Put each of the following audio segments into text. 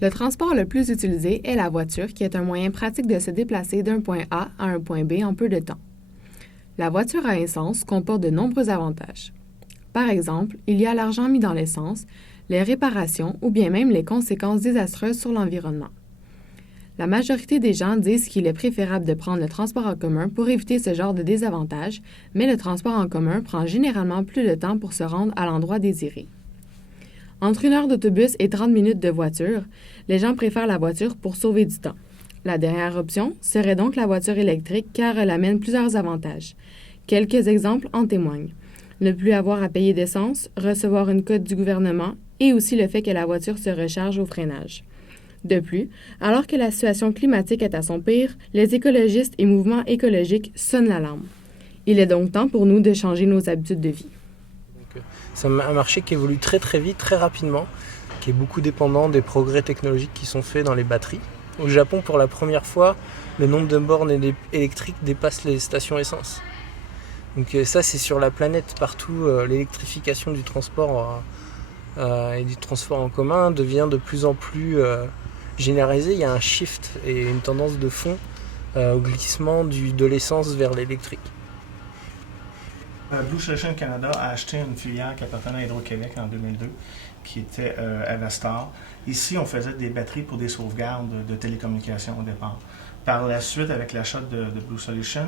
Le transport le plus utilisé est la voiture, qui est un moyen pratique de se déplacer d'un point A à un point B en peu de temps. La voiture à essence comporte de nombreux avantages. Par exemple, il y a l'argent mis dans l'essence, les réparations ou bien même les conséquences désastreuses sur l'environnement. La majorité des gens disent qu'il est préférable de prendre le transport en commun pour éviter ce genre de désavantages, mais le transport en commun prend généralement plus de temps pour se rendre à l'endroit désiré. Entre 1 heure d'autobus et 30 minutes de voiture, les gens préfèrent la voiture pour sauver du temps. La dernière option serait donc la voiture électrique car elle amène plusieurs avantages. Quelques exemples en témoignent. Ne plus avoir à payer d'essence, recevoir une cote du gouvernement et aussi le fait que la voiture se recharge au freinage. De plus, alors que la situation climatique est à son pire, les écologistes et mouvements écologiques sonnent l'alarme. Il est donc temps pour nous de changer nos habitudes de vie. C'est un marché qui évolue très très vite, très rapidement, qui est beaucoup dépendant des progrès technologiques qui sont faits dans les batteries. Au Japon, pour la première fois, le nombre de bornes électriques dépasse les stations essence. Donc ça, c'est sur la planète, partout, l'électrification du transport et du transport en commun devient de plus en plus généralisée. Il y a un shift et une tendance de fond au glissement de l'essence vers l'électrique. Blue Solution Canada a acheté une filière qui appartenait à Hydro-Québec en 2002, qui était Avestar. Ici, on faisait des batteries pour des sauvegardes de télécommunications au départ. Par la suite, avec l'achat de Blue Solution,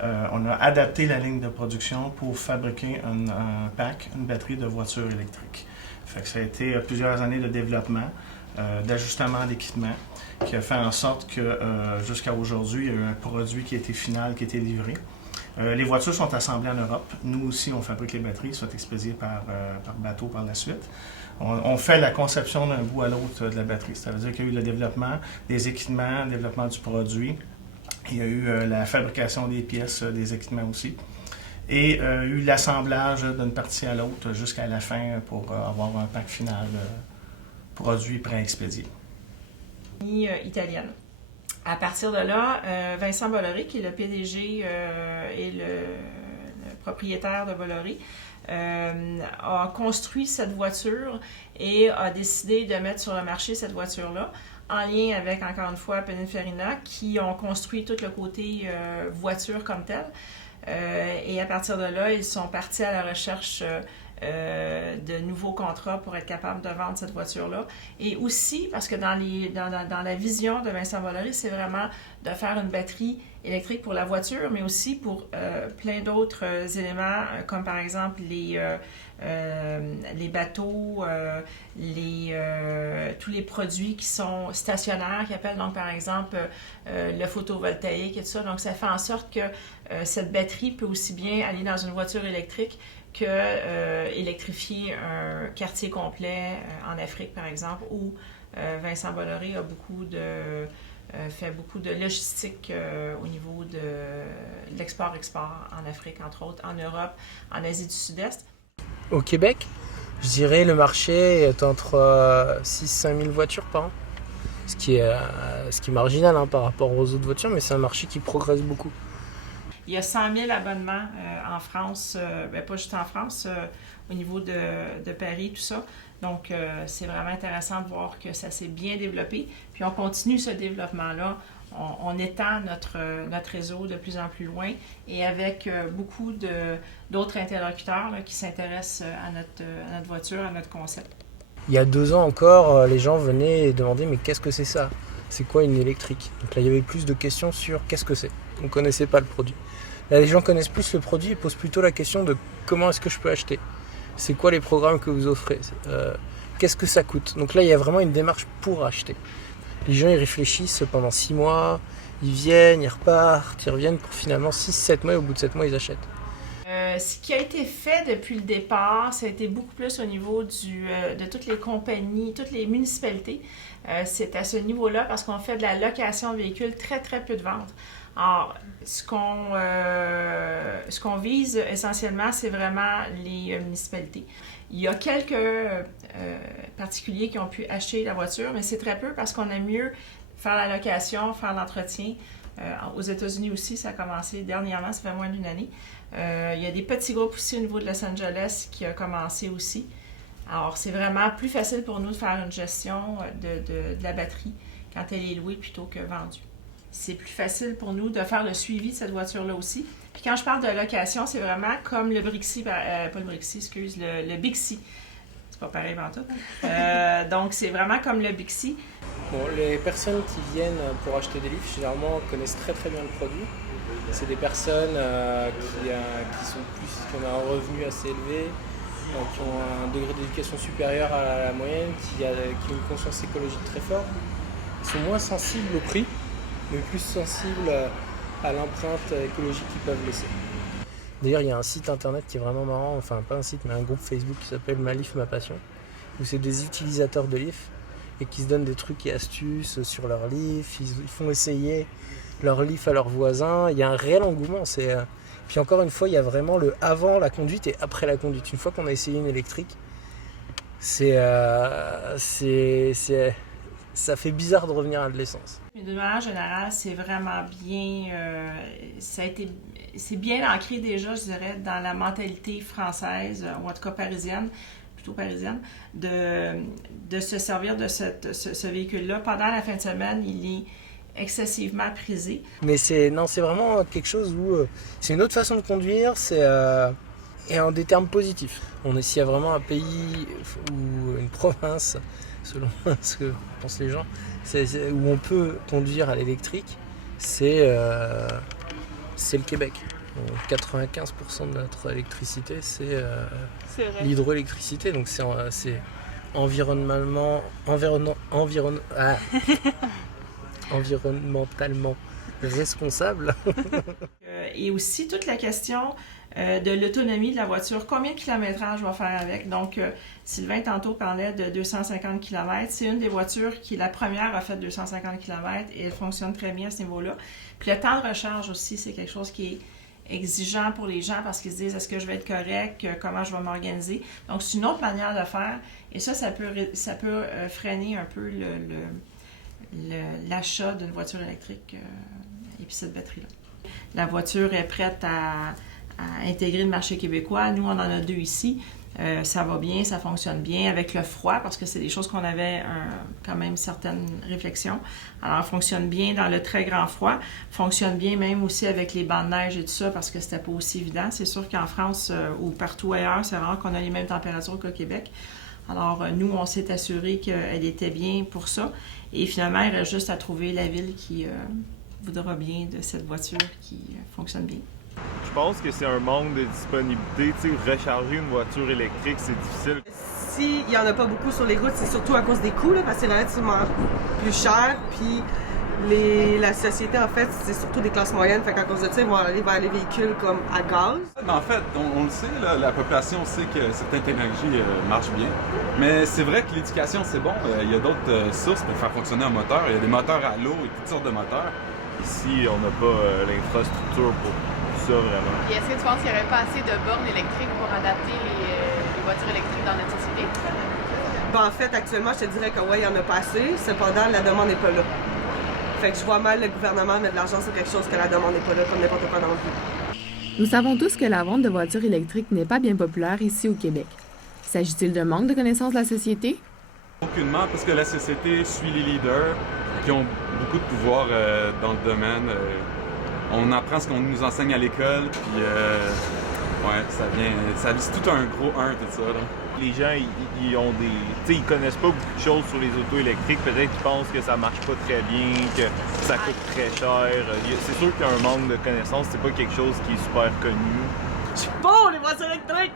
on a adapté la ligne de production pour fabriquer un pack, une batterie de voiture électrique. Fait que ça a été plusieurs années de développement, d'ajustement d'équipement, qui a fait en sorte que jusqu'à aujourd'hui, il y a eu un produit qui a été final, qui a été livré. Les voitures sont assemblées en Europe. Nous aussi, on fabrique les batteries, sont expédiées par bateau par la suite. On fait la conception d'un bout à l'autre de la batterie. Ça veut dire qu'il y a eu le développement des équipements, le développement du produit. Il y a eu la fabrication des pièces, des équipements aussi. Et il y a eu l'assemblage d'une partie à l'autre jusqu'à la fin pour avoir un pack final produit prêt à expédier. Italienne. À partir de là, Vincent Bolloré, qui est le PDG et le propriétaire de Bolloré, a construit cette voiture et a décidé de mettre sur le marché cette voiture-là, en lien avec, encore une fois, Pininfarina, qui ont construit tout le côté voiture comme tel. Et à partir de là, ils sont partis à la recherche de nouveaux contrats pour être capables de vendre cette voiture-là. Et aussi, parce que dans la vision de Vincent Bolloré, c'est vraiment de faire une batterie électrique pour la voiture, mais aussi pour plein d'autres éléments, comme par exemple les bateaux, tous les produits qui sont stationnaires, qui appellent donc par exemple le photovoltaïque et tout ça. Donc ça fait en sorte que cette batterie peut aussi bien aller dans une voiture électrique que électrifier un quartier complet en Afrique, par exemple, où Vincent Bolloré a fait beaucoup de logistique au niveau de l'export-export en Afrique, entre autres, en Europe, en Asie du Sud-Est. Au Québec, je dirais le marché est entre 6-5 000 voitures par an, ce qui est marginal par rapport aux autres voitures, mais c'est un marché qui progresse beaucoup. Il y a 100 000 abonnements en France, pas juste en France, au niveau de Paris, tout ça. Donc, c'est vraiment intéressant de voir que ça s'est bien développé. Puis, on continue ce développement-là. On étend notre réseau de plus en plus loin et avec beaucoup d'autres interlocuteurs là, qui s'intéressent à notre voiture, à notre concept. Il y a 2 ans encore, les gens venaient demander « mais qu'est-ce que c'est ça ? C'est quoi une électrique ?» Donc là, il y avait plus de questions sur qu'est-ce que c'est. On ne connaissait pas le produit. Là, les gens connaissent plus le produit et posent plutôt la question de comment est-ce que je peux acheter ? C'est quoi les programmes que vous offrez ? Qu'est-ce que ça coûte ? Donc là, il y a vraiment une démarche pour acheter. Les gens, ils réfléchissent pendant 6 mois, ils viennent, ils repartent, ils reviennent pour finalement 6-7 mois et au bout de 7 mois, ils achètent. Ce qui a été fait depuis le départ, ça a été beaucoup plus au niveau de toutes les compagnies, toutes les municipalités. C'est à ce niveau-là parce qu'on fait de la location de véhicules, très, très peu de ventes. Alors, ce qu'on vise essentiellement, c'est vraiment les municipalités. Il y a quelques particuliers qui ont pu acheter la voiture, mais c'est très peu parce qu'on aime mieux faire la location, faire l'entretien. Aux États-Unis aussi, ça a commencé dernièrement, ça fait moins d'une année. Il y a des petits groupes aussi au niveau de Los Angeles qui a commencé aussi. Alors, c'est vraiment plus facile pour nous de faire une gestion de la batterie quand elle est louée plutôt que vendue. C'est plus facile pour nous de faire le suivi de cette voiture-là aussi. Puis quand je parle de location, c'est vraiment comme le Brixi, pas le Brixi, excuse, le Bixi. C'est pas pareil pantoute. Donc, c'est vraiment comme le Bixi. Bon, les personnes qui viennent pour acheter des livres, généralement, connaissent très très bien le produit. C'est des personnes qui ont un revenu assez élevé, qui ont un degré d'éducation supérieur à la moyenne, qui ont une conscience écologique très forte. Ils sont moins sensibles au prix, mais plus sensibles à l'empreinte écologique qu'ils peuvent laisser. D'ailleurs, il y a un site internet qui est vraiment marrant, enfin pas un site, mais un groupe Facebook qui s'appelle Ma Leaf, Ma Passion, où c'est des utilisateurs de Leaf et qui se donnent des trucs et astuces sur leur Leaf, ils font essayer leur Leaf à leurs voisins, il y a un réel engouement. Puis encore une fois, il y a vraiment le avant la conduite et après la conduite. Une fois qu'on a essayé une électrique, ça fait bizarre de revenir à de l'essence. Mais de manière générale, c'est vraiment bien, c'est bien ancré déjà, je dirais, dans la mentalité française, ou en tout cas parisienne, de se servir de ce véhicule-là. Pendant la fin de semaine, il est excessivement prisé. Mais c'est vraiment quelque chose où c'est une autre façon de conduire, et en des termes positifs. S'il y a vraiment un pays ou une province, selon ce que pensent les gens, où on peut conduire à l'électrique, c'est le Québec. 95% de notre électricité, c'est l'hydroélectricité, donc c'est environnementalement responsable. Et aussi toute la question de l'autonomie de la voiture. Combien de kilométrage je vais faire avec? Donc, Sylvain, tantôt, parlait de 250 km. C'est une des voitures qui, la première, a fait 250 km et elle fonctionne très bien à ce niveau-là. Puis le temps de recharge aussi, c'est quelque chose qui est exigeant pour les gens parce qu'ils se disent est-ce que je vais être correct, comment je vais m'organiser. Donc, c'est une autre manière de faire et ça peut freiner un peu l'achat d'une voiture électrique et puis cette batterie-là. La voiture est prête à intégrer le marché québécois. Nous, on en a 2 ici. Ça va bien, ça fonctionne bien avec le froid parce que c'est des choses qu'on avait quand même certaines réflexions. Alors, elle fonctionne bien dans le très grand froid, fonctionne bien même aussi avec les bancs de neige et tout ça parce que c'était pas aussi évident. C'est sûr qu'en France ou partout ailleurs, c'est rare qu'on a les mêmes températures qu'au Québec. Alors, nous, on s'est assuré qu'elle était bien pour ça. Et finalement, il reste juste à trouver la ville qui voudra bien de cette voiture qui fonctionne bien. Je pense que c'est un manque de disponibilité. Tu sais, recharger une voiture électrique, c'est difficile. S'il n'y en a pas beaucoup sur les routes, c'est surtout à cause des coûts, là, parce que c'est relativement plus cher. Puis la société, en fait, c'est surtout des classes moyennes. Fait qu'à cause de ça, ils vont aller vers les véhicules comme à gaz. En fait, on le sait, là, la population sait que cette énergie marche bien. Mais c'est vrai que l'éducation, c'est bon. Il y a d'autres sources pour faire fonctionner un moteur. Il y a des moteurs à l'eau et toutes sortes de moteurs. Ici, on n'a pas l'infrastructure pour ça, vraiment. Et est-ce que tu penses qu'il n'y aurait pas assez de bornes électriques pour adapter les voitures électriques dans notre société? Ben, en fait, actuellement, je te dirais que oui, il n'y en a pas assez. Cependant, la demande n'est pas là. Fait que je vois mal le gouvernement mettre de l'argent sur quelque chose que la demande n'est pas là, comme n'importe quoi dans le vie. Nous savons tous que la vente de voitures électriques n'est pas bien populaire ici au Québec. S'agit-il d'un manque de connaissance de la société? Aucunement, parce que la société suit les leaders qui ont beaucoup de pouvoir dans le domaine. On apprend ce qu'on nous enseigne à l'école, puis c'est tout un gros 1, tout ça. Là. Les gens, ils connaissent pas beaucoup de choses sur les autos électriques. Peut-être qu'ils pensent que ça marche pas très bien, que ça coûte très cher. C'est sûr qu'il y a un manque de connaissances. C'est pas quelque chose qui est super connu. Je suis pour les voitures électriques!